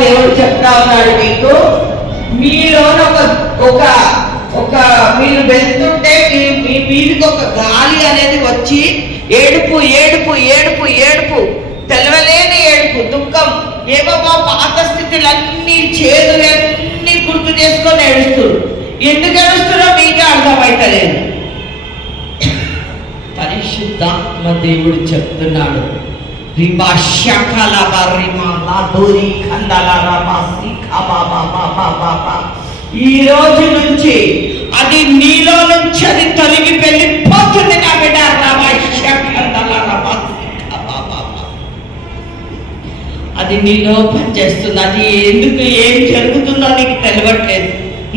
దేవుడు చెప్తా ఉన్నాడు, మీకు మీలోన ఒక ఒక మీరు వెళ్తుంటే మీ మీదికి ఒక గాలి అనేది వచ్చి ఏడుపు ఏడుపు ఏడుపు ఏడుపు, తెలవలేని ఏడుపు, దుఃఖం, ఏమో పాత స్థితులన్నీ చేదులన్నీ గుర్తు చేసుకొని ఏడుస్తారు. ఎందుకు ఏడుస్తారో మీకే అర్థమైతలేదు. పరిశుద్ధాత్మ దేవుడు చెప్తున్నాడు, ఈ రోజు నుంచి అది నీలో నుంచి అది తొలగి వెళ్ళిపోతుంది నా బిడ్డ. అది నీలో పనిచేస్తుంది. అది ఎందుకు ఏం జరుగుతుందో నీకు తెలియట్లేదు.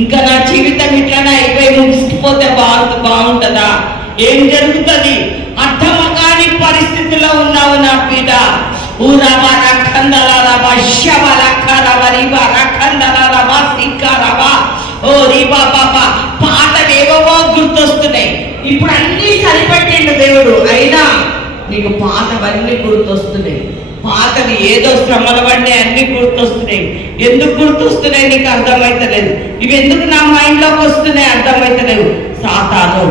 ఇంకా నా జీవితం ఇట్లానే అయిపోయి ముగిసిపోతే బాగుంటుందా? ఏం జరుగుతుంది అర్థం కాని పరిస్థితిలో ఉన్నావు నా బిడ్డ. పాటలు ఏవో గుర్తొస్తున్నాయి. ఇప్పుడు అన్ని సరిపెట్టిండు దేవుడు, అయినా నీకు పాతవన్నీ గుర్తొస్తున్నాయి. పాతవి ఏదో శ్రమల పడినాయి, అన్ని గుర్తొస్తున్నాయి. ఎందుకు గుర్తొస్తున్నాయి నీకు అర్థమైతలేదు. ఇవి ఎందుకు నా మైండ్లోకి వస్తున్నాయి అర్థమైతలేవు. సాతాను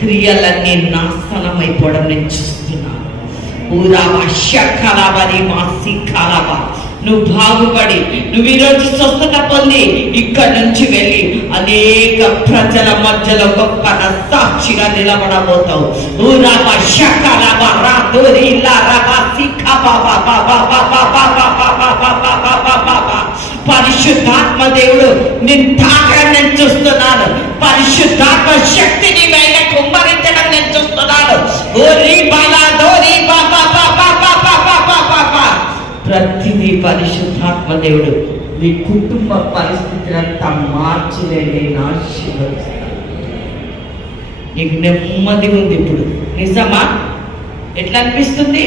క్రియలన్నీ నాశనం అయిపోవడం నేను చూస్తున్నాను. నువ్వు బాగుపడి నువ్వు ఈరోజు స్వస్థత పొంది ఇక్కడి నుంచి వెళ్ళి అనేక ప్రజల మధ్యలో గొప్ప సాక్షిగా నిలబడబోతావు. పరిశుద్ధాత్మ దేవుడు నేను తాకడం నేను చూస్తున్నాను. పరిశుద్ధాత్మ శక్తిని పైన కుమ్మరించడం నేను చూస్తున్నాను. ప్రతిదీ పరిశుద్ధాత్మ దేవుడు నీ కుటుంబ పరిస్థితిని అంతా మార్చిలే నేను ఆశీర్వదిస్తాను. నీకు నెమ్మది ఉంది ఇప్పుడు. నిజమా? ఎట్లా అనిపిస్తుంది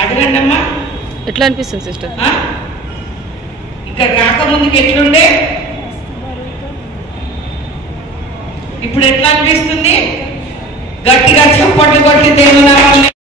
అడగండి అమ్మా. ఎట్లా అనిపిస్తుంది సిస్టర్? ఇక్కడ రాకముందుకు ఎట్లుండే, ఇప్పుడు ఎట్లా అనిపిస్తుంది? గట్టిగా చప్పట్లు కొట్టి దేవుని